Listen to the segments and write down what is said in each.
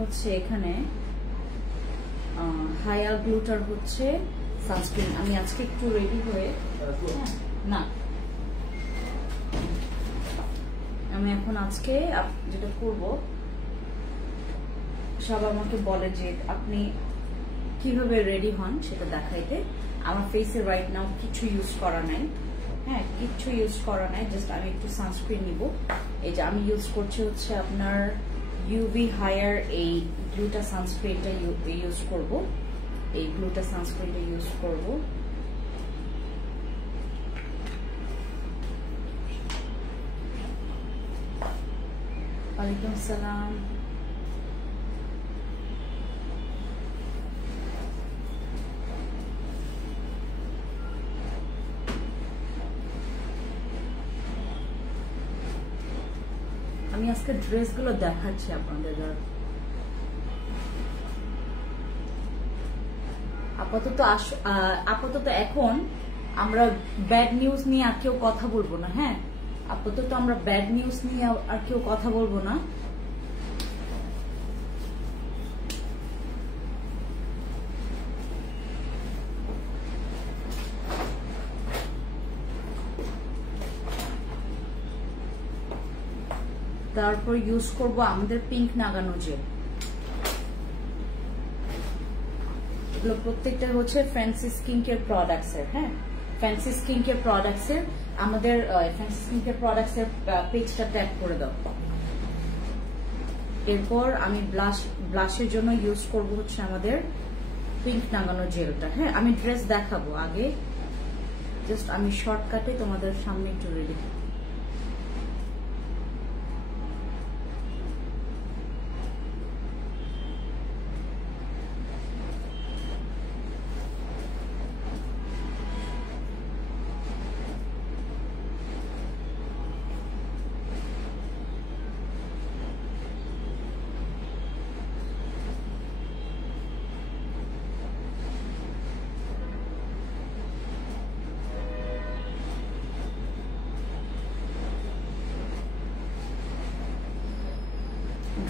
হচ্ছে এখানে হায়ার গ্লুটার হচ্ছে সানস্ক্রিন। আমি আজকে একটু রেডি হয়ে না, আমি এখন আজকে যেটা করব, সব আমাকে বলে যে আপনি কিভাবে রেডি হন সেটা দেখাইতে। আমার ফেসে রাইট নাও কিছু ইউজ করা নাই, হ্যাঁ কিছু ইউজ করা নাই, জাস্ট আমি একটু সানস্ক্রিন নিব। এই যে আমি ইউজ করছি হচ্ছে আপনার ইউভি হায়ার এই গ্লুটা সানস্ক্রিনটা ইউজ করব, এই গ্লুটা সানস্ক্রিনটা ইউজ করব। ওয়ালাইকুম সালাম। আমি আজকে ড্রেসগুলো দেখাচ্ছি আপনাদের। আপাতত এখন আমরা ব্যাড নিউজ নিয়ে আর কেউ কথা বলবো না, হ্যাঁ আপাতত আমরা ব্যাড নিউজ নিয়ে আর কেউ কথা বলবো না। তারপর ইউজ করব আমাদের পিঙ্ক নাগানো জেল। এগুলো প্রত্যেকটা হচ্ছে ফ্যান্সি স্কিন কেয়ার প্রোডাক্টস এর, হ্যাঁ ফ্যান্সি স্কিন কেয়ার প্রোডাক্টস এর। আমাদের ফ্যান্সি স্কিন কেয়ার প্রোডাক্টস এর পেজটা ট্যাগ করে দাও। এরপর আমি ব্লাশের জন্য ইউজ করব হচ্ছে আমাদের পিঙ্ক নাগানো জেলটা। হ্যাঁ আমি ড্রেস দেখাবো আগে, জাস্ট আমি শর্টকাটে তোমাদের সামনে একটু রেডি।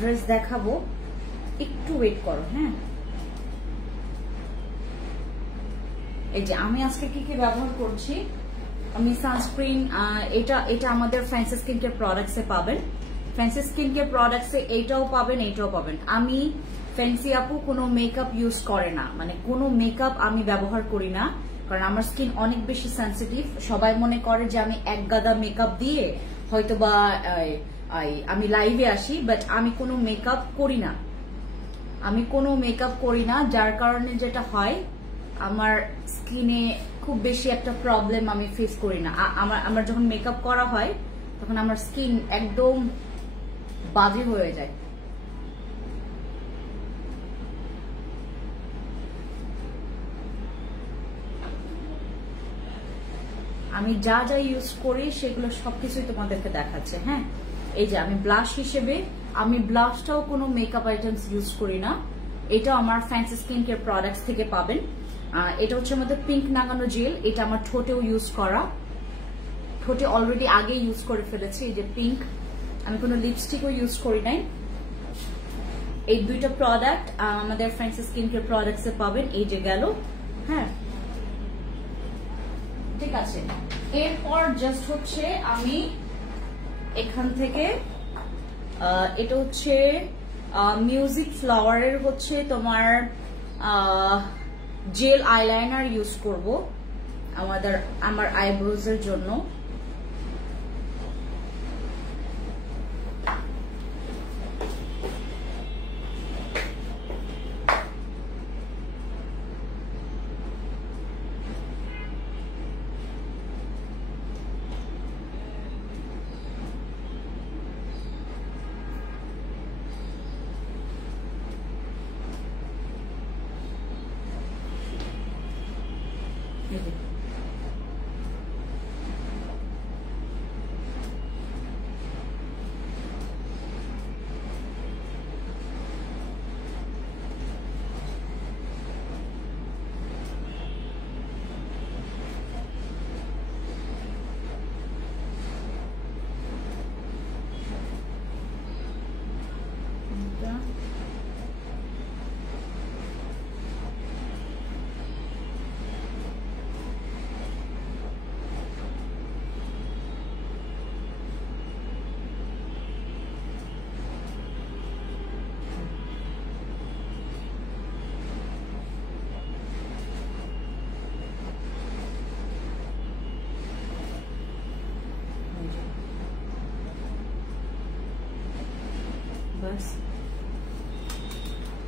ড্রেস দেখাবো, একটু ওয়েট করো। হ্যাঁ এই যে আমি আজকে কি কি ব্যবহার করছি, আমি সানস্ক্রিন, এটা আমাদের ফ্যান্সি স্কিন কেয়ার প্রোডাক্টস এ পাবেন। ফ্যান্সি স্কিন কেয়ার প্রোডাক্টস এ এইটাও পাবেন, এইটাও পাবেন। আমি ফ্যান্সি আপু কোনো মেকআপ ইউজ করে না, মানে কোনো মেকআপ আমি ব্যবহার করি না, কারণ আমার স্কিন অনেক বেশি সেন্সিটিভ। সবাই মনে করে যে আমি এক গাদা মেকআপ দিয়ে হয়তো বা আমি লাইভে আসি, বাট আমি কোনো মেকআপ করি না, আমি কোনো মেকআপ করি না। যার কারণে যেটা হয় আমার স্কিনে খুব বেশি একটা প্রবলেম আমি ফেস করি না। আমার যখন মেকআপ করা হয় তখন আমার স্কিন একদম বাজে হয়ে যায়। আমি যা যা ইউজ করি সেগুলো সবকিছুই তোমাদেরকে দেখাচ্ছে। হ্যাঁ এই যে আমি ব্লাশ হিসেবে, আমি ব্লাশটাও কোনো মেকআপ আইটেমস ইউজ করি না, এটা আমার ফ্যান্সি স্কিন কেয়ার প্রোডাক্টস থেকে পাবেন। এটা হচ্ছে আমাদের পিঙ্ক নাগানো জেল, এটা আমার ঠোঁটেও ইউজ করা, ঠোঁটে অলরেডি আগে ইউজ করে ফেলেছি। এই যে পিঙ্ক, আমি কোনো লিপস্টিকও ইউজ করি নাই। এই দুইটা প্রোডাক্ট আমাদের ফ্যান্সি স্কিন কেয়ার প্রোডাক্টস এ পাবেন। এই যে গেল, হ্যাঁ ঠিক আছে। এরপর জাস্ট হচ্ছে আমি এখান থেকে এটা হচ্ছে মিউজিক ফ্লাওয়ারের হচ্ছে তোমার জেল আইলাইনার ইউজ করব আমার আইব্রোজ এর জন্য।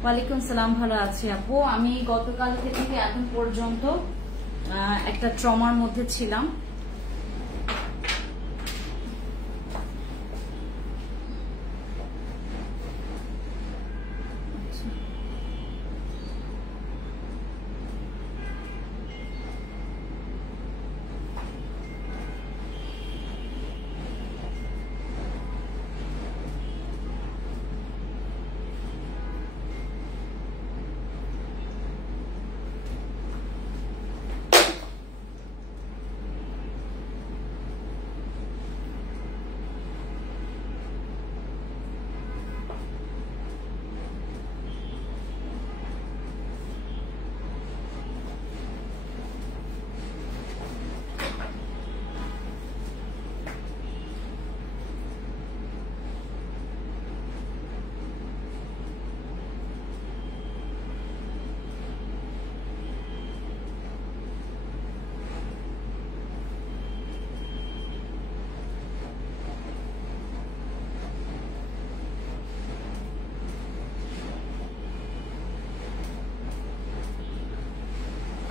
ওয়ালাইকুম সালাম, ভালো আছি আপু। আমি গতকাল থেকে এখন পর্যন্ত একটা ট্রমার মধ্যে ছিলাম।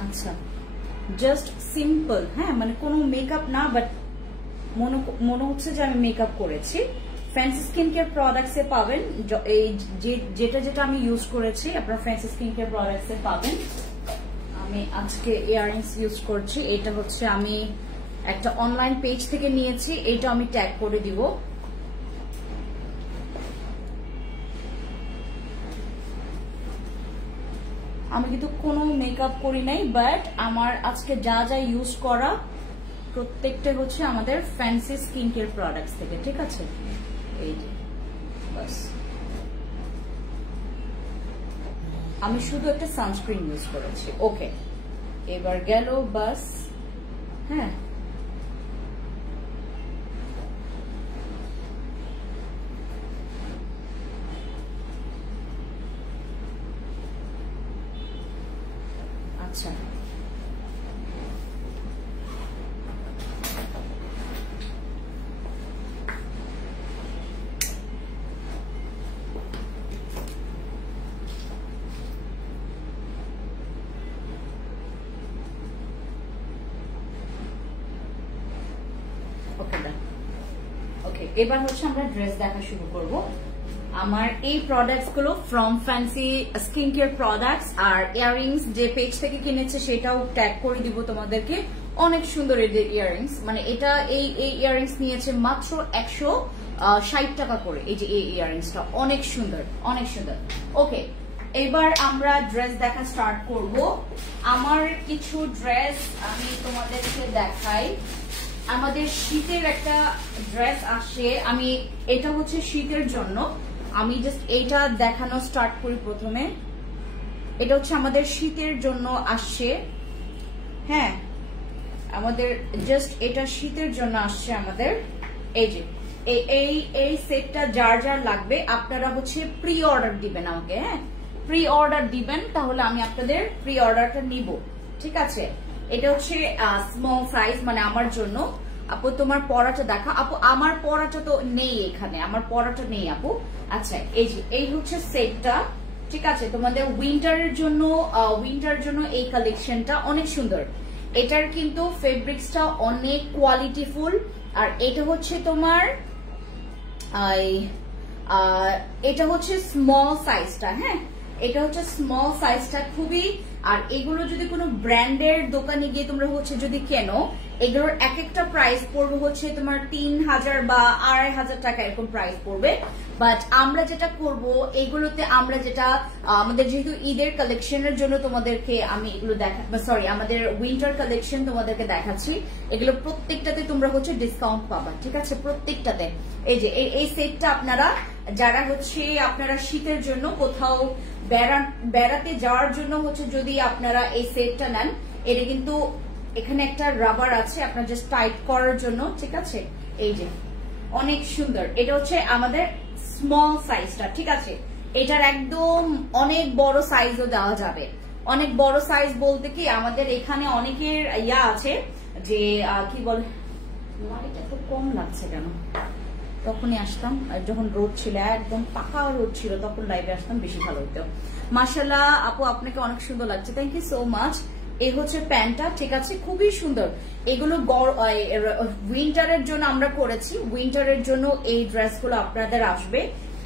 আচ্ছা, জাস্ট সিম্পল, হ্যাঁ, মানে কোনো মেকআপ না, বাট মনে হচ্ছে যে আমি মেকআপ করেছি। ফ্যান্সি স্কিন কেয়ার প্রোডাক্টস এ পাবেন এই যেটা আমি ইউজ করেছি, আপনারা ফ্যান্সি স্কিন কেয়ার প্রোডাক্টস এ পাবেন। আমি আজকে ইয়াররিংস ইউজ করছি। এটা হচ্ছে আমি একটা অনলাইন পেজ থেকে নিয়েছি, এটা আমি ট্যাগ করে দিব। আমি কিন্তু কোনো মেকআপ করি নাই, বাট আমার আজকে যা যা ইউজ করা প্রত্যেকটা হচ্ছে আমাদের ফ্যান্সি স্কিন কেয়ার প্রোডাক্টস থেকে, ঠিক আছে? এই যে বাস, আমি শুধু একটা সানস্ক্রিন ইউজ করেছি। ওকে, এবার গেল বাস। হ্যাঁ, আচ্ছা, ওকে, এবার হচ্ছে আমরা ড্রেস দেখা শুরু করব। আমার এই প্রোডাক্টস গুলো from fancy skin care products, আর ইয়াররিংস যে পেজ থেকে কিনেছে সেটাও ট্যাগ করে দিব তোমাদেরকে। অনেক সুন্দর এদের ইয়াররিংস, মানে এটা এই ইয়াররিংস নিয়েছে মাত্র 160 টাকা করে। এই যে এই ইয়াররিংসটা অনেক সুন্দর, অনেক সুন্দর। ওকে, এবার আমরা ড্রেস দেখা স্টার্ট করব। আমার কিছু ড্রেস আমি তোমাদেরকে দেখাই। আমাদের শীতের একটা ড্রেস আসে, আমি এটা হচ্ছে শীতের জন্য, আমি জাস্ট এইটা দেখানো স্টার্ট করি প্রথমে। এটা হচ্ছে আমাদের শীতের জন্য আসছে, হ্যাঁ, আমাদের জাস্ট এটা শীতের জন্য আসছে আমাদের। এই যে এই সেটটা যার যার লাগবে আপনারা হচ্ছে প্রি অর্ডার দিবেন আমাকে, হ্যাঁ, প্রি অর্ডার দিবেন, তাহলে আমি আপনাদের প্রি অর্ডারটা নিব, ঠিক আছে? এটা হচ্ছে স্মল সাইজ, মানে আমার জন্য। আপু তোমার পরাটা দেখা। আপু আমার পরাটা তো নেই এখানে, আমার পরাটা নেই আপু। আচ্ছা, এই যে এই হচ্ছে সেটটা, ঠিক আছে? তোমাদের উইন্টারের জন্য এই কালেকশনটা অনেক সুন্দর। এটার কিন্তু ফেব্রিক্সটা অনেক কোয়ালিটিফুল। আর এটা হচ্ছে তোমার এটা হচ্ছে স্মল সাইজটা, হ্যাঁ, এটা হচ্ছে স্মল সাইজটা খুবই। আর এগুলো যদি কোনো ব্র্যান্ডের দোকানে গিয়ে তোমরা হচ্ছে যদি কেনো, এগুলোর এক একটা প্রাইস পড়বে হচ্ছে তোমার 3000 বা 2500 টাকা এরকম প্রাইস পড়বে। বাট আমরা যেটা করব, এগুলোতে আমরা যেটা আমাদের যেহেতু ঈদের কালেকশনের জন্য তোমাদেরকে আমি এগুলো আমাদের উইন্টার কালেকশন তোমাদেরকে দেখাচ্ছি। এগুলো প্রত্যেকটাতে তোমরা হচ্ছে ডিসকাউন্ট পাবা, ঠিক আছে? প্রত্যেকটাতে। এই যে এই সেটটা আপনারা যারা হচ্ছে আপনারা শীতের জন্য কোথাও বেড়াতে যাওয়ার জন্য হচ্ছে যদি আপনারা এই সেটটা নেন, এটা কিন্তু এখানে একটা রাবার আছে আপনার জাস্ট টাইট করার জন্য, ঠিক আছে? এই যে অনেক সুন্দর। এটা হচ্ছে আমাদের স্মল সাইজটা, ঠিক আছে? এটার একদম অনেক বড় সাইজও দেওয়া যাবে। অনেক বড় সাইজ বলতে কি, আমাদের এখানে অনেকের ইয়া আছে যে কি বলে, লাইটটা খুব কম লাগছে কেন? তখনই আসতাম যখন রোদ ছিল, একদম পাকা রোদ ছিল, তখন লাইভে আসতাম, বেশি ভালো হতো। মাশাআল্লাহ আপু আপনাকে অনেক সুন্দর লাগছে, থ্যাংক ইউ সো মাচ। এই হচ্ছে প্যান্টটা, ঠিক আছে, খুবই সুন্দর। এগুলো উইন্টারের জন্য আমরা করেছি, উইন্টারের জন্য এই ড্রেসগুলো আপনাদের আসবে।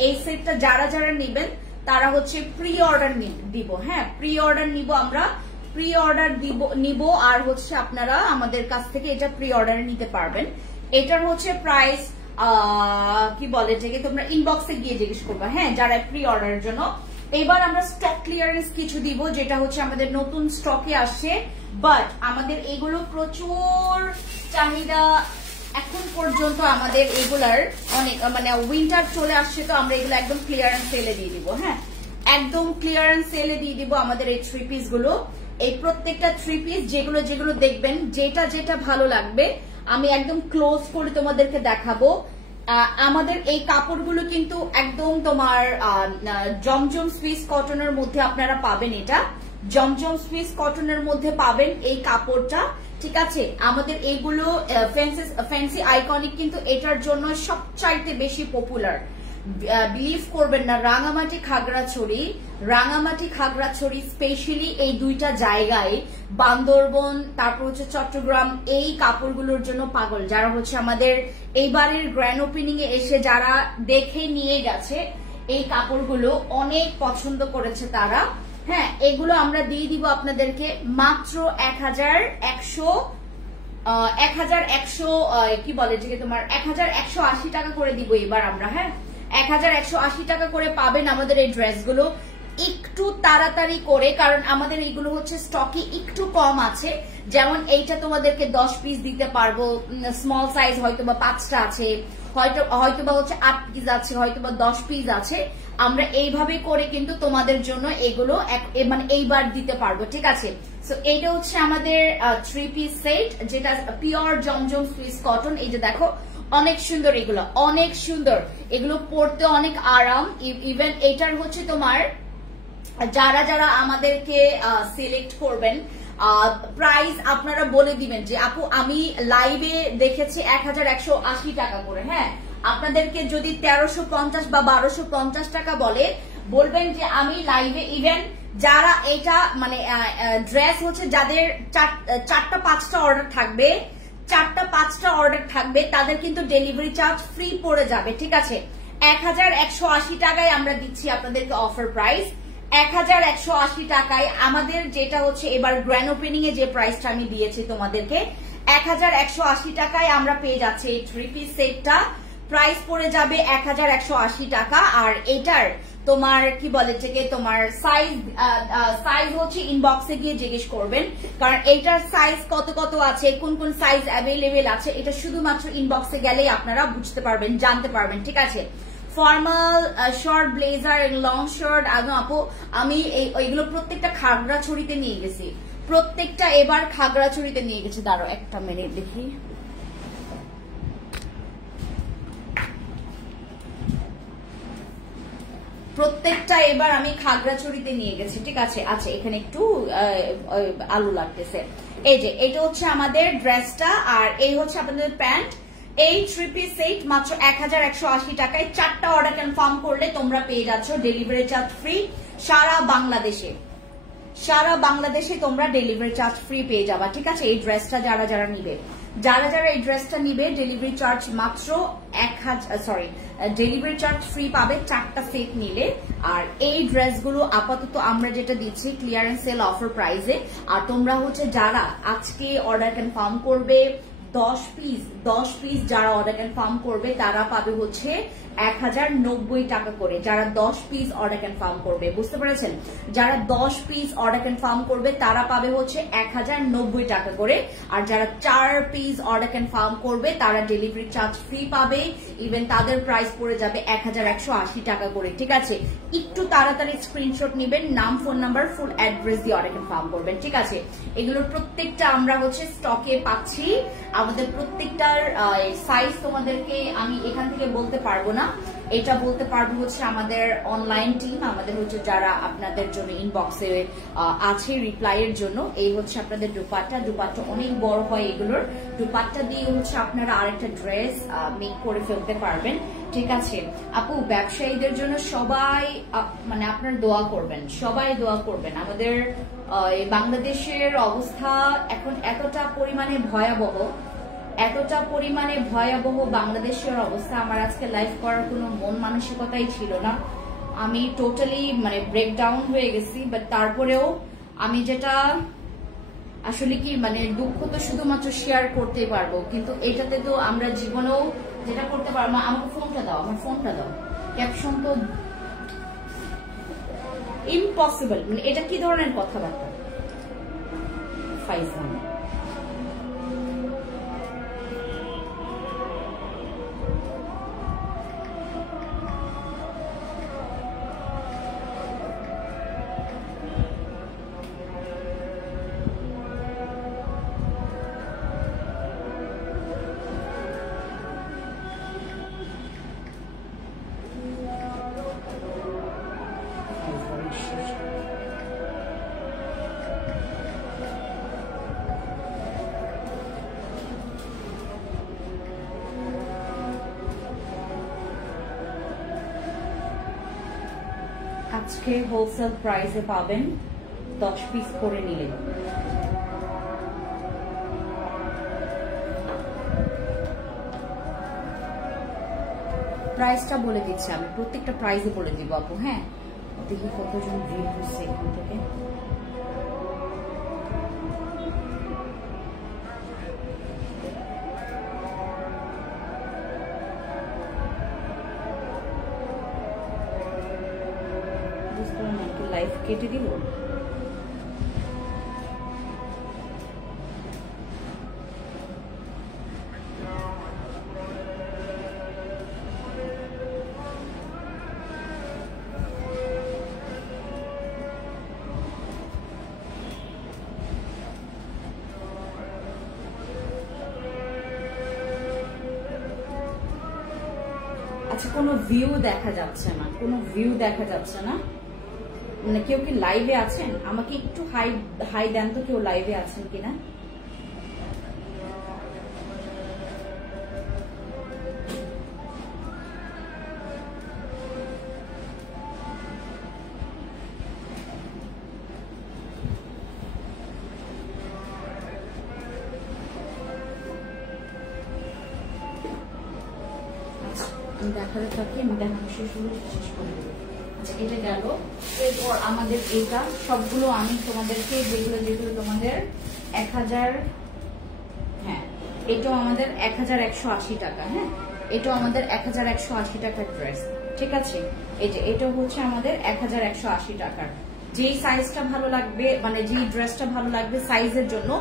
এই সেটটা যারা যারা নেবেন তারা হচ্ছে প্রি অর্ডার দিব, হ্যাঁ প্রি অর্ডার নিব, আমরা প্রি অর্ডার নিব আর হচ্ছে আপনারা আমাদের কাছ থেকে এটা প্রি অর্ডার নিতে পারবেন। এটার হচ্ছে প্রাইস কি বলে এটাকে, তোমরা ইনবক্সে গিয়ে জিজ্ঞেস করবা, হ্যাঁ যারা প্রি অর্ডারের জন্য। এবার আমরা স্টক ক্লিয়ারেন্স কিছু দিব, যেটা হচ্ছে আমাদের নতুন স্টকে আসছে, বাট আমাদের এগুলো প্রচুর চাহিদা এখন পর্যন্ত। আমাদের এগুলার অনেক মানে উইন্টার চলে আসছে, তো আমরা এগুলো একদম ক্লিয়ারেন্স সেলে দিয়ে দিব, হ্যাঁ একদম ক্লিয়ারেন্স সেলে দিয়ে দিব আমাদের এই থ্রি পিস গুলো। এই প্রত্যেকটা থ্রি পিস যেগুলো যেগুলো দেখবেন, যেটা যেটা ভালো লাগবে আমি একদম ক্লোজ করে তোমাদেরকে দেখাবো। আমাদের এই কাপড়গুলো কিন্তু একদম তোমার জমজম সুইস কটনের মধ্যে আপনারা পাবেন, এটা জমজম সুইস কটনের মধ্যে পাবেন এই কাপড়টা, ঠিক আছে। আমাদের এইগুলো ফ্যান্সি আইকনিক কিন্তু এটার জন্য সবচাইতে বেশি পপুলার। বিলিভ করবেন না, রাঙামাটি খাগড়াছড়ি স্পেশালি এই দুইটা জায়গায়, বান্দরবন তারপর হচ্ছে চট্টগ্রাম, এই কাপড়গুলোর জন্য পাগল। যারা হচ্ছে আমাদের এইবারের গ্র্যান্ড ওপেনিং এ এসে যারা দেখে নিয়ে গেছে এই কাপড়গুলো অনেক পছন্দ করেছে তারা, হ্যাঁ এগুলো আমরা দিয়ে দিব আপনাদেরকে মাত্র 1100 কি বলে এটাকে তোমার 1180 টাকা করে দিব এবার আমরা, হ্যাঁ 1180 টাকা করে পাবেন আমাদের এই ড্রেসগুলো। একটু তাড়াতাড়ি করে, কারণ আমাদের এইগুলো হচ্ছে স্টকে একটু কম আছে। যেমন এইটা তোমাদেরকে 10 পিস দিতে পারবো, স্মল সাইজ হয়তোবা 5টা আছে, হয়তোবা হচ্ছে 8 পিস আছে, হয়তোবা 10 পিস আছে। আমরা এইভাবে করে কিন্তু তোমাদের জন্য এগুলো মানে এইবার দিতে পারবো, ঠিক আছে। সো এইটা হচ্ছে আমাদের 3 পিস সেট, যেটা পিওর জমজম সুইস কটন। এই যে দেখো অনেক সুন্দর, এগুলো অনেক সুন্দর, এগুলো পরতে অনেক আরাম। ইভেন এটার হচ্ছে তোমার যারা যারা আমাদেরকে সিলেক্ট করবেন প্রাইস আপনারা বলে দিবেন যে আপু আমি লাইভে দেখেছি 1180 টাকা করে, হ্যাঁ আপনাদেরকে যদি 1350 বা 1250 টাকা বলবেন যে আমি লাইভে, ইভেন যারা এটা মানে ড্রেস হচ্ছে যাদের 4টা 5টা অর্ডার থাকবে, 4টা 5টা অর্ডার থাকবে তাদের কিন্তু ডেলিভারি চার্জ ফ্রি পড়ে যাবে, ঠিক আছে। 1180 টাকায় আমরা দিচ্ছি আপনাদেরকে অফার প্রাইস, 1180 টাকায়। আমাদের যেটা হচ্ছে এবার গ্র্যান্ড ওপেনিং এ যে প্রাইসটা আমি দিয়েছি তোমাদেরকে 1180 টাকায় আমরা পেয়ে যাচ্ছি এই 3 পিস সেটটা। প্রাইস পড়ে যাবে 1180 টাকা। আর এটার তোমার কি বলে থেকে তোমার সাইজ হচ্ছে ইনবক্সে গিয়ে জিজ্ঞেস করবেন, কারণ এইটার সাইজ কত কত আছে, কোন কোন সাইজ অ্যাভেলেবেল আছে, এটা শুধুমাত্র ইনবক্সে গেলেই আপনারা বুঝতে পারবেন, জানতে পারবেন, ঠিক আছে। Formal short blazer long shirt আপু আমি এইগুলো প্রত্যেকটা খাগড়াছড়িতে নিয়ে গেছি, প্রত্যেকটা এবার খাগড়াছড়িতে নিয়ে গেছি। দাঁড়াও একটা মিনিট দেখি, প্রত্যেকটা এবার আমি খাগড়াছড়িতে নিয়ে গেছি, ঠিক আছে। আচ্ছা এখানে একটু আলু লাগতেছে। এই যে এটা হচ্ছে আমাদের ড্রেসটা, আর এই হচ্ছে আপনাদের প্যান্ট। এই 3 পিস সেট মাত্র 1180 টাকায়। 4টা অর্ডার কনফার্ম করলে তোমরা পেয়ে যাচ্ছ ডেলিভারি চার্জ ফ্রি সারা বাংলাদেশে, সারা বাংলাদেশে তোমরা ডেলিভারি চার্জ ফ্রি পেয়ে যাবা, ঠিক আছে। এই ড্রেসটা যারা যারা নিবে, যারা যারা এই ড্রেসটা নিবে ডেলিভারি চার্জ মাত্র 1000 ডেলিভারি চার্জ ফ্রি পাবে 4টা সেট নিলে। আর এই ড্রেসগুলো আপাতত আমরা যেটা দিচ্ছি ক্লিয়ারেন্স সেল অফার প্রাইসে। আর তোমরা হচ্ছে যারা আজকে অর্ডার কনফার্ম করবে 10 পিস যারা অর্ডার কনফার্ম করবে তারা পাবে হচ্ছে 1090 টাকা করে। যারা 10 পিস অর্ডার কনফার্ম করবে, বুঝতে পেরেছেন, যারা 10 পিস অর্ডার কনফার্ম করবে তারা পাবে হচ্ছে 1090 টাকা করে। আর যারা 4 পিস অর্ডার কনফার্ম করবে তারা ডেলিভারি চার্জ ফ্রি পাবে, ইভেন তাদের প্রাইস পড়ে যাবে 1180 টাকা করে, ঠিক আছে। একটু তাড়াতাড়ি স্ক্রিনশট নেবেন, নাম ফোন নাম্বার ফুল অ্যাড্রেস দিয়ে অর্ডার কনফার্ম করবেন, ঠিক আছে। এগুলোর প্রত্যেকটা আমরা হচ্ছে স্টকে পাচ্ছি। আমাদের প্রত্যেকটার সাইজ তোমাদেরকে আমি এখান থেকে বলতে পারবো না, এটা বলতে পারবো হচ্ছে আমাদের অনলাইন টিম, আমাদের হচ্ছে যারা আপনাদের জন্য ইনবক্সে আছে রিপ্লাই এর জন্য। এই হচ্ছে আপনাদের দুপাট্টা অনেক বড় হয়, এগুলোর দুপাট্টা দিয়ে হচ্ছে আপনারা আরেকটা ড্রেস মেক করে ফেলতে পারবেন, ঠিক আছে আপু, ব্যবসায়ীদের জন্য সবাই মানে আপনার দোয়া করবেন, সবাই দোয়া করবেন। আমাদের বাংলাদেশের অবস্থা এখন এতটা পরিমাণে ভয়াবহ, এতটা পরিমাণে ভয়াবহ বাংলাদেশের অবস্থা। আমার আজকে লাইভ করার কোনো মন মানসিকতাই ছিল না, আমি টোটালি মানে ব্রেকডাউন হয়ে গেছি। বাট তারপরেও আমি যেটা আসলে কি মানে দুঃখ তো শুধুমাত্র শেয়ার করতেই পারবো, কিন্তু এটাতে তো আমরা জীবনেও যেটা করতে পারবো। আমাকে ফোনটা দাও, আমার ফোনটা দাও। ক্যাপশন তো ইম্পসিবল, মানে এটা কি ধরনের কথাবার্তা? ফাইজান আজকে হোলসেল প্রাইসে পাবেন 10 পিস করে নিলে। প্রাইসটা বলে দিচ্ছি আমি, প্রত্যেকটা প্রাইসে বলে দিব আপু। হ্যাঁ, দেখি কতজন ভিউ হচ্ছে এখান থেকে। লাইভ কেটে দিল। আচ্ছা, কোনো ভিউ দেখা যাচ্ছে না, কোনো ভিউ দেখা যাচ্ছে না। মানে কেউ কি লাইভে আছেন? আমাকে একটু হাই হাই দেন তো, কেউ লাইভে আছেন কিনা। দেখাতে থাকি, আমি দেখানো শেষ করে দেবো। আচ্ছা, এটা গেল। এরপর আমাদের এটা সবগুলো আমি তোমাদেরকে যেগুলো যেগুলো তোমাদের 1000, হ্যাঁ এটাও আমাদের 1180 টাকা। হ্যাঁ, এটাও আমাদের 1180 টাকার ড্রেস। ঠিক আছে, এটা হচ্ছে আমাদের 1180 টাকার। যেই সাইজটা ভালো লাগবে, মানে যেই ড্রেসটা ভালো লাগবে সাইজের জন্য।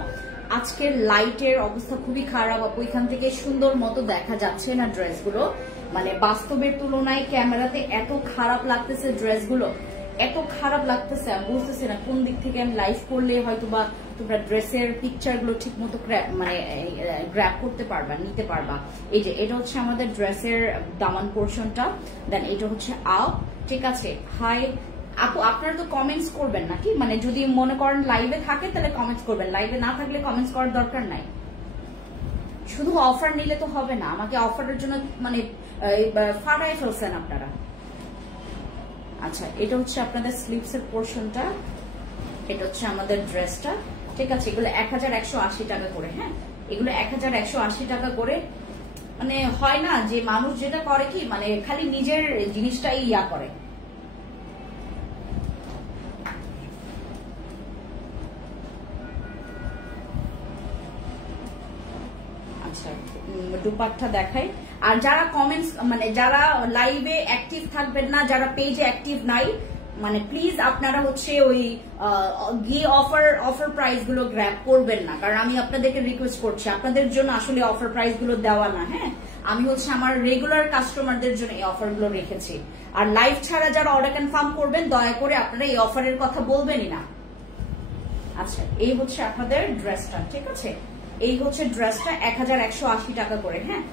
আজকের লাইটের অবস্থা খুবই খারাপ আপু, এখান থেকে সুন্দর মতো দেখা যাচ্ছে না ড্রেসগুলো। মানে বাস্তবের তুলনায় ক্যামেরাতে এত খারাপ লাগতেছে ড্রেসগুলো, এত খারাপ লাগতেছে। আমি বুঝতেছি না কোন দিক থেকে আমি লাইভ করলে হয়তো বা তোমরা ড্রেসের পিকচার গুলো ঠিক মতো মানে গ্র্যাব করতে পারবা, নিতে পারবা। এই যে এটা হচ্ছে আমাদের ড্রেসের দামান পোর্শনটা, দেন এটা হচ্ছে আপ। ঠিক আছে, হাই আপু, আপনারা তো কমেন্টস করবেন নাকি? মানে যদি মনে করেন লাইভে থাকে তাহলে কমেন্টস করবেন, লাইভে না থাকলে কমেন্টস করার দরকার নাই। শুধু অফার নিলে তো হবে না, আমাকে অফারের জন্য মানে ফাটাই ফেলছেন আপনারা। আচ্ছা, এটা হচ্ছে আপনাদের স্লিভস এর পোর্শনটা, এটা হচ্ছে আমাদের ড্রেসটা। ঠিক আছে, এগুলো 1180 টাকা করে। হ্যাঁ, এগুলো 1180 টাকা করে। মানে হয় না যে মানুষ যেটা করে কি, মানে খালি নিজের জিনিসটাই ইয়া করে। আচ্ছা, দুপাট্টা দেখাই। আর যারা কমেন্টস মানে যারা লাইভে অ্যাক্টিভ থাকবেন না, যারা পেজে অ্যাক্টিভ নাই, মানে প্লিজ আপনারা হচ্ছে ওই গিয়ে অফার প্রাইস গুলো গ্র্যাব করবেন না। কারণ আমি আপনাদেরকে রিকোয়েস্ট করছি, আপনাদের জন্য আসলে অফার প্রাইস গুলো দেওয়া না। হ্যাঁ, আমি হচ্ছে আমার রেগুলার কাস্টমারদের জন্য এই অফার গুলো রেখেছি। আর লাইভ ছাড়া যারা অর্ডার কনফার্ম করবেন, দয়া করে আপনারা এই অফারের কথা বলবেনই না। আচ্ছা, এই হচ্ছে আপনাদের ড্রেসটা। ঠিক আছে, এই হচ্ছে ড্রেসটা 1180 টাকা করে। হ্যাঁ,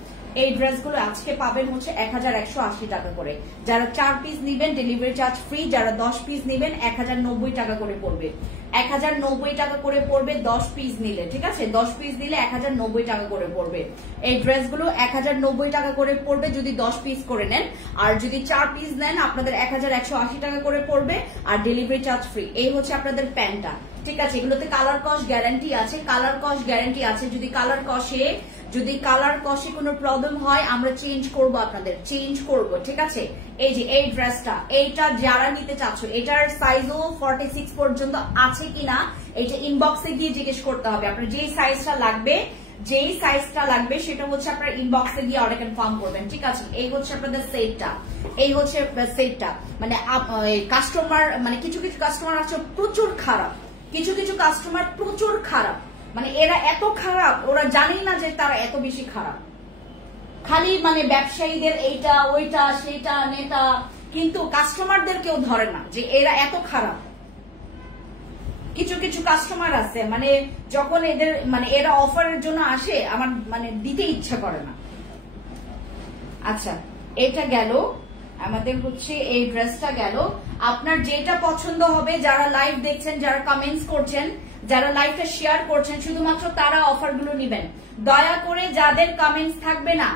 এই ড্রেসগুলো আজকে পাবেন হচ্ছে 1180 টাকা করে। যারা 4 পিস নিবেন ডেলিভারি চার্জ ফ্রি, যারা 10 পিস নিবেন 1090 টাকা করে পড়বে। 1090 টাকা করে পড়বে 10 পিস নিলে, ঠিক আছে? 10 পিস নিলে 1090 টাকা করে পড়বে। এই ড্রেসগুলো 1090 টাকা করে পড়বে যদি 10 পিস করে নেন, আর যদি 4 পিস নেন আপনাদের 1180 টাকা করে পড়বে আর ডেলিভারি চার্জ ফ্রি। এই হচ্ছে আপনাদের প্যান্টটা, ঠিক আছে? এগুলোতে কালার কস্ট গ্যারান্টি আছে, কালার কস্ট গ্যারান্টি আছে। যদি কালার কষে কোনো প্রবলেম হয় আমরা চেঞ্জ করব, আপনাদের চেঞ্জ করব, ঠিক আছে? এই যে এই ড্রেসটা, এইটা যারা নিতে চাচ্ছ, এটার সাইজও 46 পর্যন্ত আছে কিনা এটা ইনবক্সে গিয়ে জিজ্ঞেস করতে হবে। আপনার যেই সাইজটা লাগবে সেটা হচ্ছে আপনার ইনবক্সে গিয়ে অর্ডার কনফার্ম করবেন, ঠিক আছে? এই হচ্ছে আপনাদের সেটটা, এই হচ্ছে সেটটা। মানে কাস্টমার, মানে কিছু কিছু কাস্টমার আছে প্রচুর খারাপ, কিছু কিছু কাস্টমার প্রচুর খারাপ, মানে এরা এত খারাপ ওরা জানেই না যে তারা এত বেশি খারাপ। খালি মানে ব্যবসায়ীদের এইটা ওইটা সেইটা নেতা, কিন্তু কাস্টমারদের কেউ ধরে না যে এরা এত খারাপ। কিছু কিছু কাস্টমার আছে মানে যখন এদের মানে এরা অফারের জন্য আসে আমার মানে দিতে ইচ্ছা করে না। আচ্ছা, এটা গেল আমাদের হচ্ছে এই ড্রেসটা গেল। আপনার যেটা পছন্দ হবে, যারা লাইভ দেখছেন, যারা কমেন্টস করছেন, যারা লাইভটা শেয়ার করছেন, শুধুমাত্র তারা অফারগুলো নিবেন। দয়া করে যাদের কমেন্টস থাকবে না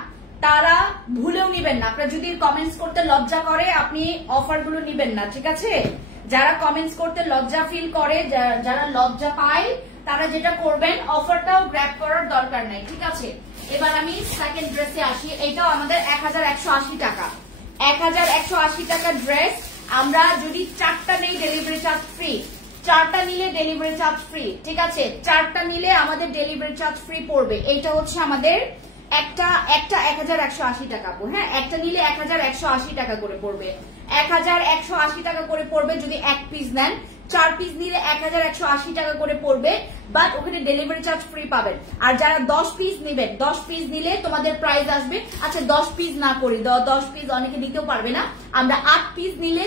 তারা ভুলেও নিবেন না। আপনার যদি কমেন্টস করতে লজ্জা করে আপনি অফারগুলো নিবেন না, ঠিক আছে? যারা কমেন্টস করতে লজ্জা ফিল করে, যারা লজ্জা পায়, তারা যেটা করবেন অফারটাও গ্র্যাব করার দরকার নাই, ঠিক আছে? এবার আমি সেকেন্ড ড্রেসে আসি। এটাও আমাদের 1180 টাকা, 1180 টাকা ড্রেস। আমরা যদি 4টা নেই ডেলিভারি চার্জ ফ্রি, 4টা নিলে ডেলিভারি চার্জ ফ্রি, ঠিক আছে? 4টা নিলে আমাদের ডেলিভারি চার্জ ফ্রি পড়বে। এইটা হচ্ছে আমাদের একটা 1180 টাকা, হ্যাঁ? একটা নিলে 1180 টাকা করে পড়বে, 1180 টাকা করে পড়বে যদি 1 পিস নেন। 4 পিস নিলে 1180 টাকা করে পড়বে, বাট ওখানে ডেলিভারি চার্জ ফ্রি পাবেন। আর যারা 10 পিস নেবেন, 10 পিস নিলে তোমাদের প্রাইস আসবে, আচ্ছা 10 পিস না করি, 10 পিস অনেকে নিতেও পারবে না, আমরা 8 পিস নিলে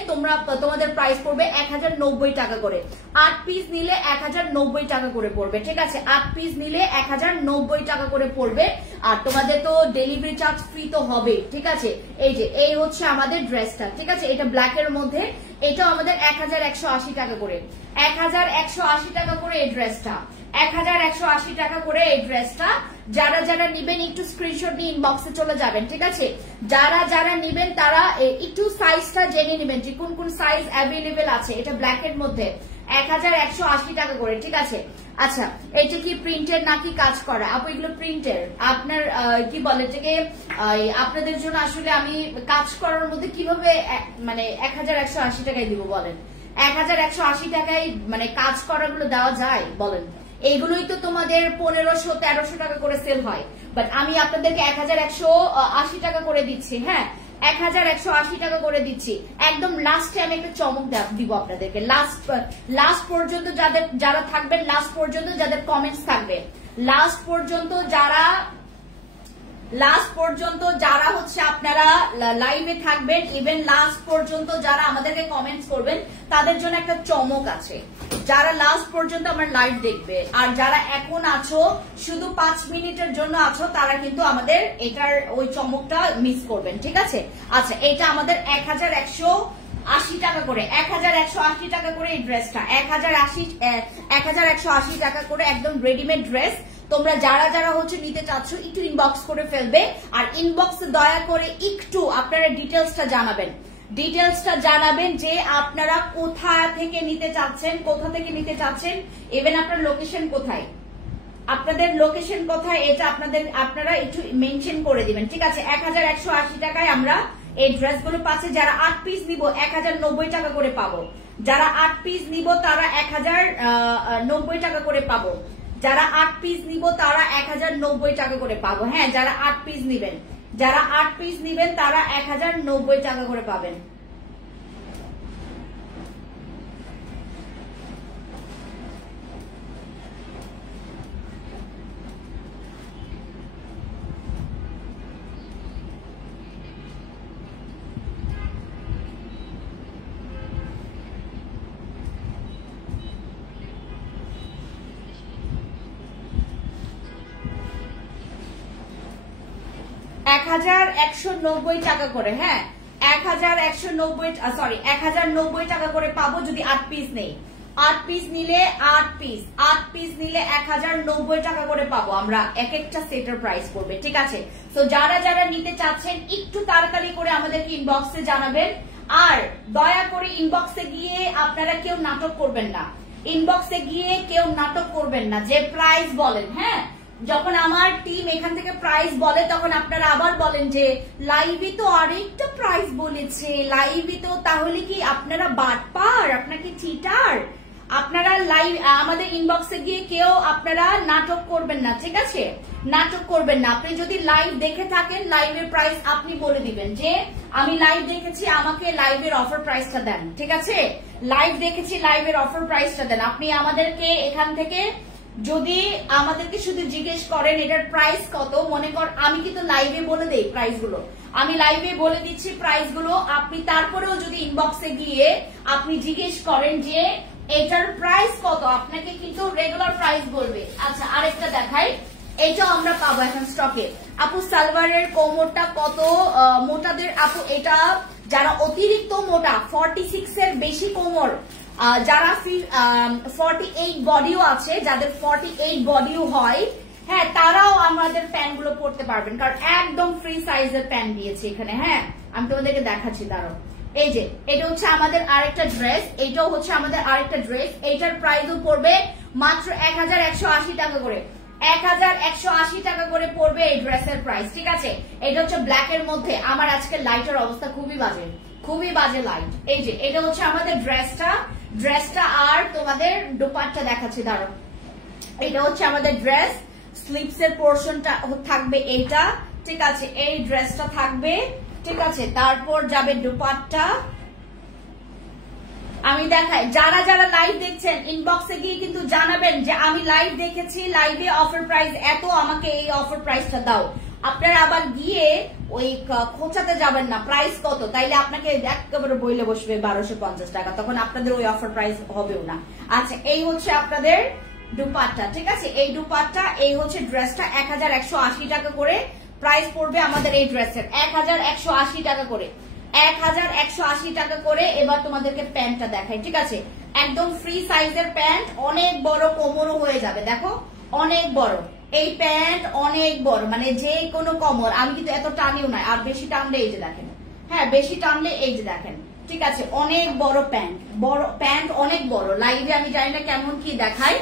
তোমাদের প্রাইস পড়বে 1090 টাকা করে। 8 পিস নিলে 1090 টাকা করে পড়বে, ঠিক আছে? 8 পিস নিলে 1090 টাকা করে পড়বে, আর তোমাদের তো ডেলিভারি চার্জ ফ্রি তো হবে, ঠিক আছে? এই যে এই হচ্ছে আমাদের ড্রেসটা, ঠিক আছে? এটা ব্ল্যাক এর মধ্যে, এটা আমাদের 1180 টাকা করে, 1180 টাকা করে এই ড্রেসটা, 1180 টাকা করে এই ড্রেসটা। যারা যারা নিবেন একটু স্ক্রিনশট নিয়ে ইনবক্সে চলে যাবেন, ঠিক আছে? যারা যারা নিবেন তারা একটু সাইজটা জেনে নেবেন যে কোন কোন সাইজ অ্যাভেলেবেল আছে। এটা ব্ল্যাক এর মধ্যে 1180 টাকা করে, ঠিক আছে? আচ্ছা, এটা কি প্রিন্টেড নাকি কাজ করা? আপু এগুলো প্রিন্টেড। আপনার কি বলে এটাকে, আপনাদের জন্য আসলে আমি কাজ করার মধ্যে কিভাবে মানে 1180 টাকায় দিব বলেন? 1180 টাকায় মানে কাজ করাগুলো দেওয়া যায় বলেন? এইগুলোই তো তোমাদের 1500-1300 টাকা করে সেল হয়, বাট আমি আপনাদেরকে 1180 টাকা করে দিচ্ছি, হ্যাঁ? 1180 টাকা করে দিচ্ছি। একদম লাস্টে আমি একটা চমক দিব আপনাদেরকে, লাস্ট পর্যন্ত যারা থাকবেন, লাস্ট পর্যন্ত যাদের কমেন্টস থাকবে, লাস্ট পর্যন্ত যারা হচ্ছে আপনারা লাইভে থাকবেন, ইভেন লাস্ট পর্যন্ত যারা আমাদেরকে কমেন্টস করবেন, তাদের জন্য একটা চমক আছে। যারা লাস্ট পর্যন্ত আমার লাইভ দেখবে আর যারা এখন আছো শুধু 5 মিনিটের জন্য আছো, তারা কিন্তু আমাদের এটার ওই চমকটা মিস করবেন, ঠিক আছে? আচ্ছা, এটা আমাদের 1180 টাকা করে, 1180 টাকা করে এই ড্রেসটা, 1180 টাকা করে একদম রেডিমেড ড্রেস। তোমরা যারা যারা হচ্ছে নিতে চাচ্ছ একটু ইনবক্স করে ফেলবে, আর ইনবক্সে দয়া করে একটু আপনারা ডিটেলসটা জানাবেন যে আপনারা কোথা থেকে নিতে চাচ্ছেন, ইভেন আপনার লোকেশন কোথায়, আপনাদের লোকেশন কোথায়, এটা আপনারা একটু মেনশন করে দিবেন, ঠিক আছে? 1180 টাকায় আমরা এই ড্রেসগুলো পাচ্ছি। যারা 8 পিস নিব 1090 টাকা করে পাবো, যারা 8 পিস নিব তারা 1090 টাকা করে পাবো, যারা 8 পিস নিব তারা 1090 টাকা করে পাবো, হ্যাঁ? যারা 8 পিস নিবেন তারা 1090 টাকা করে পাবেন। 1190 টাকা করে। হ্যাঁ 1190 সরি 1090 টাকা করে পাবো যদি 8 পিস নেই। 8 পিস নিলে 8 পিস নিলে 1090 টাকা করে পাবো আমরা। এক একটা সেটের প্রাইস পড়বে, ঠিক আছে। তো যারা যারা নিতে চাচ্ছেন একটু তাড়াতাড়ি করে আমাদেরকে ইনবক্সে জানাবেন। আর দয়া করে ইনবক্সে গিয়ে আপনারা কেউ নাটক করবেন না, ইনবক্সে গিয়ে কেউ নাটক করবেন না যে প্রাইস বলেন। হ্যাঁ যখন আমার টিম এখান থেকে প্রাইস বলে তখন আপনারা আবার বলেন যে লাইভে তো আরেকটা প্রাইস বলেছে, লাইভে তো, তাহলে কি আপনারা বাটপার, আপনাকে চিটার? আপনারা লাইভ আমাদের ইনবক্সে গিয়ে কেউ আপনারা নাটক করবেন না, ঠিক আছে, নাটক করবেন না। আপনি যদি লাইভ দেখে থাকেন লাইভের প্রাইস আপনি বলে দিবেন যে আমি লাইভ দেখেছি, আমাকে লাইভের অফার প্রাইসটা দেন, ঠিক আছে। লাইভ দেখেছি, লাইভের অফার প্রাইসটা দেন। আপনি আমাদেরকে এখান থেকে যদি আমাদেরকে শুধু জিজ্ঞেস করেন এটার প্রাইস কত, মনে কর আমি কিন্তু লাইভে বলে দেই প্রাইস গুলো, আমি লাইভে বলে দিচ্ছি প্রাইস গুলো। আপনি তারপরেও যদি ইনবক্সে গিয়ে আপনি জিজ্ঞেস করেন যে এটার প্রাইস কত, আপনাকে কিন্তু রেগুলার প্রাইস বলবে। আচ্ছা আরেকটা দেখাই, এটাও আমরা পাবো এখন স্টকে। আপু সালোয়ারের কোমরটা কত মোটাদের? আপু এটা যারা অতিরিক্ত মোটা 46 এর বেশি কোমর, যারা 48 বডিও আছে, যাদের 48 বডিও হয়, হ্যাঁ তারাও আমাদের প্যান্ট গুলো পরতে পারবেন, কারণ একদম ফ্রি সাইজের প্যান্ট দিয়েছে এখানে। হ্যাঁ আমি তোমাদেরকে দেখাচ্ছি, দাঁড়াও। এই যে এটা হচ্ছে আমাদের আরেকটা ড্রেস, এইটাও হচ্ছে আমাদের আরেকটা ড্রেস। এইটার প্রাইসও পড়বে মাত্র 1180 টাকা করে, 1180 টাকা করে পড়বে এই ড্রেসের প্রাইস, ঠিক আছে। এটা হচ্ছে ব্ল্যাক এর মধ্যে। আমার আজকে লাইটের অবস্থা খুবই বাজে, খুবই বাজে লাইট। এই যে এটা হচ্ছে আমাদের ড্রেসটা আর তোমাদের দোপাট্টা দেখাচ্ছি, দাঁড়াও। এটা হচ্ছে আমাদের ড্রেস, স্লিপস এর পোর্শনটা থাকবে এইটা, ঠিক আছে, এই ড্রেসটা থাকবে, ঠিক আছে। তারপর যাবে দোপাট্টা। আমি দেখাই, যারা যারা লাইভ দেখছেন ইনবক্সে গিয়ে কিন্তু জানাবেন যে আমি লাইভ দেখেছি, লাইভে অফার প্রাইস এত, আমাকে এই অফার প্রাইসটা দাও। আপনারা আবার গিয়ে ওই খোঁচাতে যাবেন না প্রাইস কত, তাইলে আপনাকে একেবারে বইলে বসবে 1250 টাকা, তখন আপনাদের ওই অফার প্রাইস হবেও না। আচ্ছা এই হচ্ছে আপনাদের দুপাট্টা, ঠিক আছে, এই দুপাট্টা, এই হচ্ছে ড্রেসটা 1180 টাকা করে প্রাইস পড়বে আমাদের এই ড্রেসের, 1180 টাকা করে, 1180 টাকা করে। এবার তোমাদেরকে প্যান্টটা দেখাই, ঠিক আছে, একদম ফ্রি সাইজের প্যান্ট, অনেক বড় কোমরও হয়ে যাবে, দেখো অনেক বড় এই প্যান্ট, অনেক বড়, মানে যে কোনো কোমর। আমি কিন্তু এত টানিও না, আর বেশি টানলে এই যে দেখেন, হ্যাঁ বেশি টানলে এই যে দেখেন, ঠিক আছে, অনেক বড় প্যান্ট, বড় প্যান্ট অনেক বড়। লাইভে আমি জানি না কেমন কি দেখায়,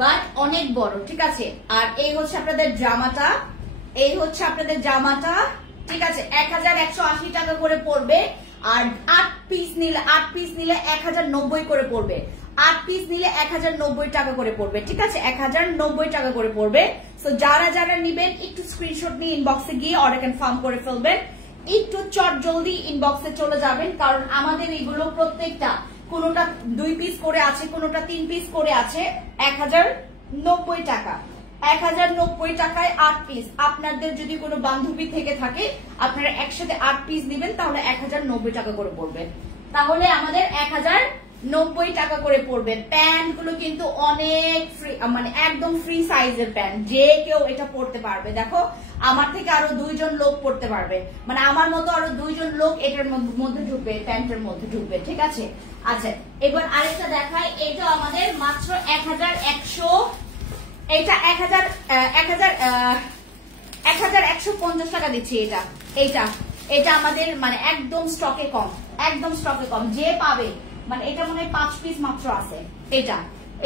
বাট অনেক বড়, ঠিক আছে। আর এই হচ্ছে আপনাদের জামাটা, এই হচ্ছে আপনাদের জামাটা, ঠিক আছে, 1180 টাকা করে পড়বে। আর 8 পিস নিলে 1090 করে পড়বে, 8 পিস নিলে 1090 টাকা করে পড়বে, ঠিক আছে, 1090 টাকা করে পড়বে। তো যারা যারা নিবেন একটু স্ক্রিনশট নিয়ে ইনবক্সে গিয়ে অর্ডার কনফার্ম করে ফেলবেন, একটু চট জলদি ইনবক্সে চলে যাবেন, কারণ আমাদের এগুলো প্রত্যেকটা কোনোটা 2 পিস করে আছে, কোনোটা 3 পিস করে আছে, 1090 টাকা, 1090 টাকায় 8 পিস। আপনাদের যদি কোনো বান্ধবী থেকে থাকে আপনারা একসাথে 8 পিস নেবেন, তাহলে 1090 টাকা করে পড়বে, তাহলে আমাদের 1090 টাকা করে পড়বে। প্যান্ট গুলো কিন্তু অনেক ফ্রি, মানে একদম ফ্রি সাইজের প্যান্ট, যে কেউ এটা পড়তে পারবে। দেখো আমার থেকে আরো 2 জন লোক পড়তে পারবে, মানে আমার মতো আরো 2 জন লোক এটার মধ্যে ঢুকবে, প্যান্টের মধ্যে ঢুকবে, ঠিক আছে। আচ্ছা এবার আরেকটা দেখাই, এটা আমাদের মাত্র 1100, এটা 1150 টাকা দিচ্ছি। এটা আমাদের মানে একদম স্টকে কম, একদম স্টকে কম, যে পাবে, মানে এটা মনে হয় 5 পিস মাত্র আছে।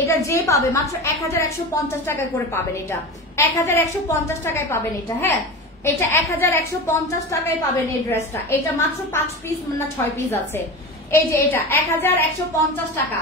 এটা যে পাবে মাত্র 1150 টাকা করে পাবেন, এটা 1150 টাকায় পাবেন এটা। হ্যাঁ এটা 1150 টাকায় পাবেন এই ড্রেসটা, এটা মাত্র 5 পিস না 6 পিস আছে। এই যে এটা 1150 টাকা,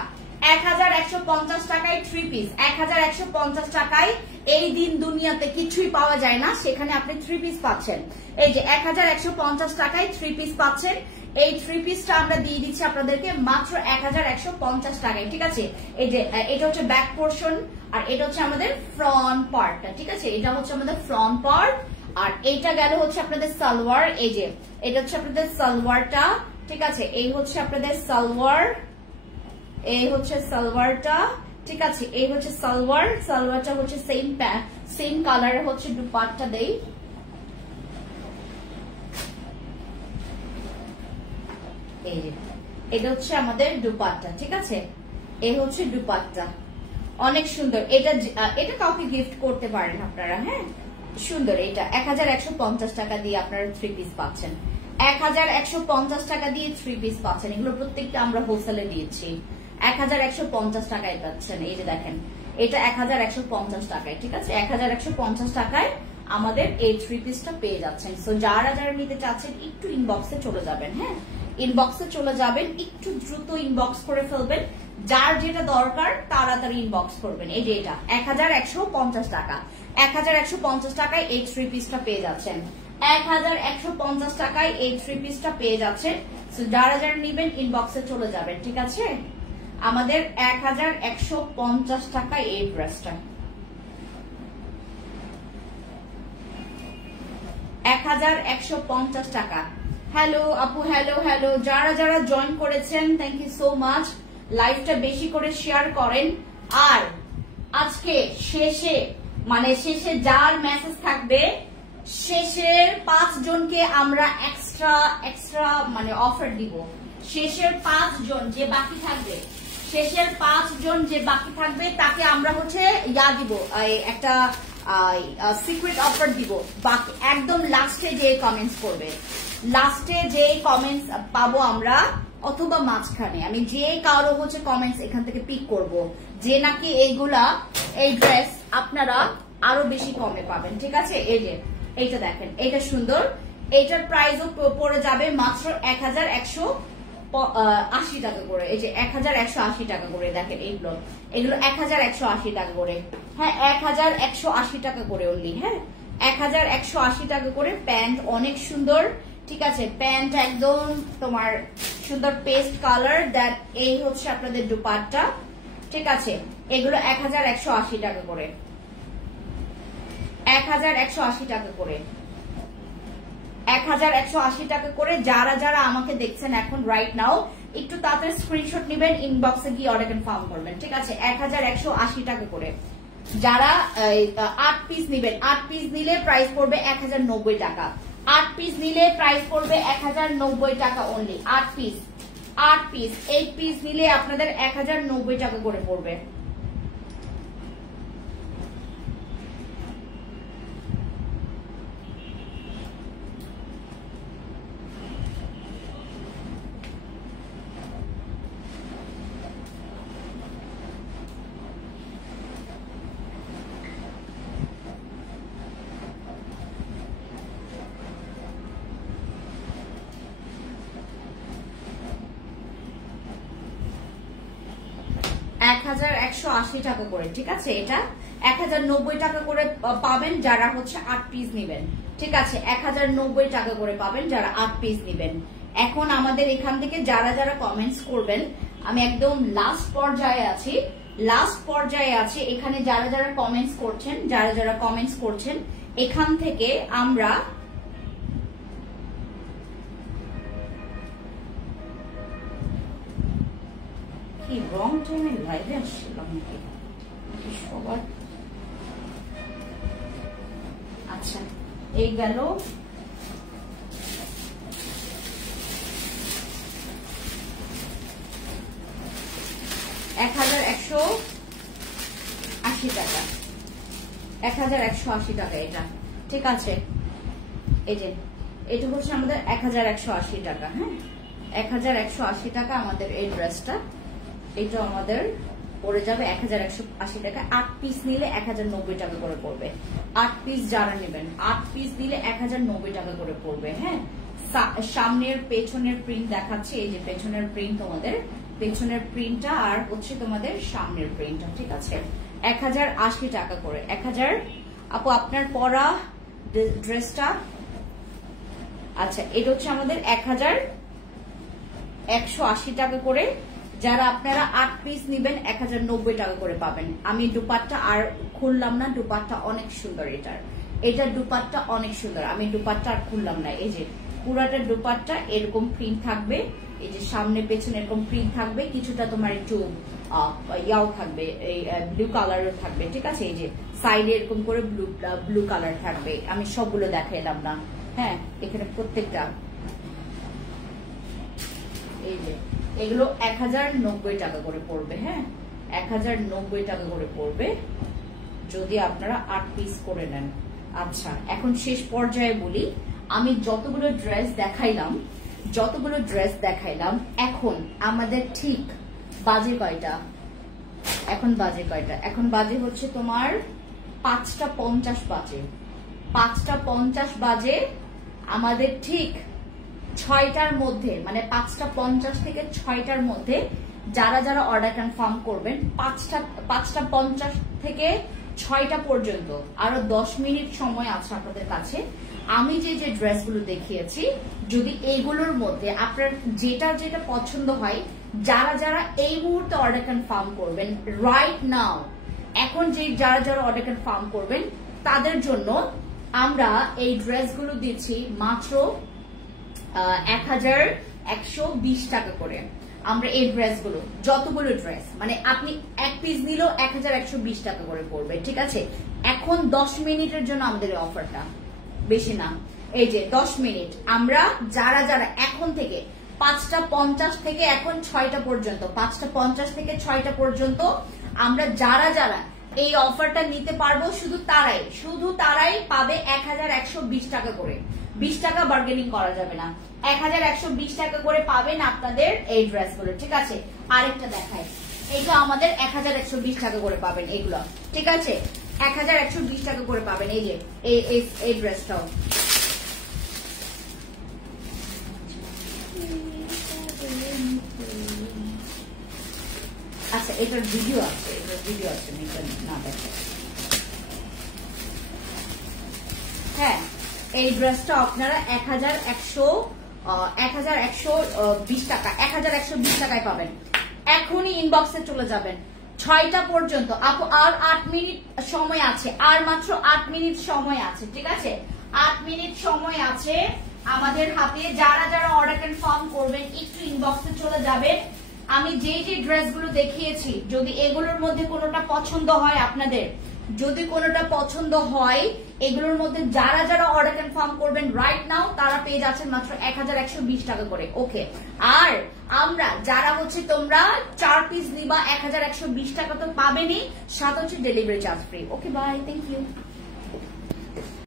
1150 টাকায় 3 পিস, 1150 টাকায় এই দিন দুনিয়াতে কিছুই পাওয়া যায় না, সেখানে আপনি 3 পিস পাচ্ছেন। এই যে 1150 টাকায় 3 পিস পাচ্ছেন, এই 3 পিসটা আমরা দিয়ে দিচ্ছি আপনাদেরকে মাত্র 1150 টাকায়, ঠিক আছে। এই যে এটা হচ্ছে ব্যাক পোর্শন, আর এটা হচ্ছে আমাদের ফ্রন্ট পার্টটা, ঠিক আছে, এটা হচ্ছে আমাদের ফ্রন্ট পার্ট। আর এইটা গেল হচ্ছে আপনাদের সালোয়ার, এই যে এটা হচ্ছে আপনাদের সালোয়ারটা, ঠিক আছে, এই হচ্ছে আপনাদের সালোয়ার, এই হচ্ছে সালোয়ারটা, ঠিক আছে, এই হচ্ছে সালোয়ারটা হচ্ছে সেম কালারে হচ্ছে দুপাট্টা দেই, এই যে এটা হচ্ছে আমাদের দুপাট্টা, ঠিক আছে, এই হচ্ছে দুপাট্টা, অনেক সুন্দর। এটা কাউকে গিফট করতে পারেন আপনারা, হ্যাঁ সুন্দর। এটা 1150 টাকা দিয়ে আপনারা 3 পিস পাচ্ছেন, 1150 টাকা দিয়ে 3 পিস পাচ্ছেন। এগুলো প্রত্যেকটা আমরা হোলসেলে দিয়েছি, 1150 টাকায় পাচ্ছেন। এই যে দেখেন এটা 1150 টাকায়, ঠিক আছে, 1150 টাকায় আমাদের এই 3 পিসটা পেয়ে যাচ্ছেন। সো যারা যারা নিতে চাচ্ছেন একটু ইনবক্সে চলে যাবেন, হ্যাঁ ইনবক্সে চলে যাবেন, একটু দ্রুত ইনবক্স করে ফেলবেন, যার যেটা দরকার তাড়াতাড়ি ইনবক্স করবেন। এই যে এটা 1150 টাকা, 1150 টাকায় এই 3 পিসটা পেয়ে যাচ্ছেন, 1150 টাকায় এই 3 পিসটা পেয়ে যাচ্ছেন। সো যারা যারা নেবেন ইনবক্সে চলে যাবেন, ঠিক আছে। আমাদের 1150 টাকায় এই ড্রেসটা, 1150 টাকা। হ্যালো আপু, হ্যালো হ্যালো, যারা যারা জয়েন করেছেন থ্যাংক ইউ সো মাচ। লাইভটা বেশি করে শেয়ার করেন। আর আজকে শেষে শেষে যার মেসেজ থাকবে শেষের 5 জনকে আমরা এক্সট্রা অফার দিব। শেষের 5 জন যে বাকি থাকবে, শেষের 5 জন যে বাকি থাকবে তাকে আমরা হচ্ছে দিব, একটা সিক্রেট অফার দিব। বাকি একদম লাস্টে যে কমেন্টস করবে, লাস্টে যে কমেন্টস পাবো আমরা, অথবা মাঝখানে আমি যে কারো হচ্ছে কমেন্টস এখান থেকে পিক করব, যে নাকি এই ড্রেস আপনারা আরো বেশি কমে পাবেন, ঠিক আছে। এই যে এইটা দেখেন, এটা সুন্দর, এইটার প্রাইসও পড়ে যাবে মাত্র 1180 টাকা করে। এই যে 1180 টাকা করে, দেখেন এগুলো 1180 টাকা করে, হ্যাঁ 1180 টাকা করে অনলি, হ্যাঁ 1180 টাকা করে। প্যান্ট অনেক সুন্দর, ঠিক আছে, প্যান্ট একদম তোমার সুন্দর পেস্ট কালার, দ্যাট এই হচ্ছে আপনাদের দুপাট্টা, ঠিক আছে। এগুলো 1180 টাকা করে, 1180 টাকা করে, 1180 টাকা করে। যারা যারা আমাকে দেখছেন এখন রাইট নাও একটু তাড়াতাড়ি স্ক্রিনশট নেবেন, ইনবক্সে গিয়ে অর্ডার কনফার্ম করবেন, ঠিক আছে। 1180 টাকা করে। যারা 8 পিস নেবেন, 8 পিস নিলে প্রাইস পড়বে 1090 টাকা, 8 পিস নিলে প্রাইস পড়বে 1090 টাকা অনলি। 8 পিস 8 পিস নিলে আপনাদের 1090 টাকা করে পড়বে। টাকা করে, ঠিক আছে। এটা 1090 টাকা করে পাবেন যারা হচ্ছে 8 পিস নেবেন, ঠিক আছে। 1090 টাকা করে পাবেন যারা 8 পিস নেবেন। এখন আমাদের এখান থেকে যারা যারা কমেন্টস করবেন, আমি একদম লাস্ট পর্যায়ে আছি, এখানে যারা যারা কমেন্টস করছেন এখান থেকে আমরা রং টাইমে লাইভে আসছিলাম নাকি সবার। আচ্ছা এই গেল, $1180 টাকা, 1180 টাকা এটা, ঠিক আছে। এই যে এটা হচ্ছে আমাদের 1180 টাকা, হ্যাঁ 1180 টাকা আমাদের এই ড্রেসটা। এটা আমাদের পড়ে যাবে 1180 টাকা। 8 পিস নিলে 1090 টাকা করে পড়বে। 8 পিস যারা নেবেন, 8 পিস নিলে 1090 টাকা করে পড়বে, হ্যাঁ। সামনের পেছনের প্রিন্ট দেখাচ্ছে, এই যে পেছনের প্রিন্ট, তোমাদের পেছনের প্রিন্টটা আর হচ্ছে তোমাদের সামনের প্রিন্টটা, ঠিক আছে। 1080 টাকা করে। 1000 আপু আপনার পরা ড্রেসটা, আচ্ছা এটা হচ্ছে আমাদের 1180 টাকা করে। যারা আপনারা 8 পিস নেবেন 1090 টাকা করে পাবেন। আমি দুপাট্টা আর খুললাম না, দুপাট্টা অনেক সুন্দর, এটার দুপাট্টা অনেক সুন্দর, আমি দুপাট্টা আর খুললাম না। এই যে পুরাটা দুপাট্টা এরকম প্রিন্ট থাকবে, এই যে সামনে পেছনে এরকম প্রিন্ট থাকবে, কিছুটা তোমার একটু ইয়াও থাকবে, এই ব্লু কালারও থাকবে, ঠিক আছে। এই যে সাইডে এরকম করে ব্লু কালার থাকবে, আমি সবগুলো দেখাইলাম না, হ্যাঁ এখানে প্রত্যেকটা এই যে এগুলো 1090 টাকা করে পড়বে। হ্যাঁ 1090 টাকা করে পড়বে যদি আপনারা 8 পিস করে নেন। আচ্ছা এখন শেষ পর্যায়ে বলি, আমি যতগুলো ড্রেস দেখাইলাম এখন আমাদের ঠিক বাজে কয়টা? এখন বাজে হচ্ছে তোমার 5টা 50 বাজে। 5টা 50 বাজে। আমাদের ঠিক 6টার মধ্যে, মানে 5টা 50 থেকে 6টার মধ্যে যারা যারা অর্ডার কনফার্ম করবেন, 5টা 50 থেকে 6টা পর্যন্ত আরো 10 মিনিট সময় আছে আপনাদের কাছে। আমি যে ড্রেসগুলো দেখিয়েছি, যদি এইগুলোর মধ্যে আপনার যেটা যেটা পছন্দ হয়, যারা যারা এই মুহূর্তে অর্ডার কনফার্ম করবেন রাইট নাও, এখন যে যারা যারা অর্ডার কনফার্ম করবেন তাদের জন্য আমরা এই ড্রেসগুলো দিচ্ছি মাত্র 1120 টাকা করে। আমরা এই ড্রেসগুলো, যতগুলো ড্রেস, মানে আপনি এক পিস নিলেও 1120 টাকা করে পড়বে, ঠিক আছে? এখন 10 মিনিটের জন্য আমাদের এই অফারটা, বেশি না। এই যে 10 মিনিট আমরা যারা যারা এখন থেকে 5টা 50 থেকে এখন 6টা পর্যন্ত, 5টা 50 থেকে 6টা পর্যন্ত আমরা যারা যারা এই অফারটা নিতে পারবো, শুধু তারাই পাবে 1120 টাকা করে। 20 টাকা বার্গেনিং করা যাবে না। 1120 টাকা করে পাবেন আপনাদের এই ড্রেসগুলো, ঠিক আছে? আরেকটা দেখাই, এটা আমাদের 1120 টাকা করে পাবেন এগুলো, ঠিক আছে? 1120 টাকা করে পাবেন। এই যে এই ড্রেসটাও আচ্ছা, এটার ভিডিও আছে, না দেখে। হ্যাঁ এই ড্রেসটা আপনারা 1120 টাকা, 1120 টাকায় পাবেন। এখনই ইনবক্সে চলে যাবেন। 6টা পর্যন্ত আপু আর 8 মিনিট সময় আছে, আর মাত্র 8 মিনিট সময় আছে, ঠিক আছে? 8 মিনিট সময় আছে আমাদের হাতে। যারা যারা অর্ডার কনফার্ম করবেন একটু ইনবক্সে চলে যাবেন। আমি যে ড্রেসগুলো দেখিয়েছি, যদি এগুলোর মধ্যে কোনোটা পছন্দ হয় আপনাদের, যদি কোনোটা পছন্দ হয় এগুলোর মধ্যে যারা যারা অর্ডার কনফার্ম করবেন রাইট নাও, তারা পেয়ে যাচ্ছেন মাত্র 1120 টাকা করে। ওকে, আর আমরা যারা হচ্ছে তোমরা 4 পিস নিবা 1120 টাকা তো পাবেনই, সাথে হচ্ছে delivery charge free. Okay bye, thank you.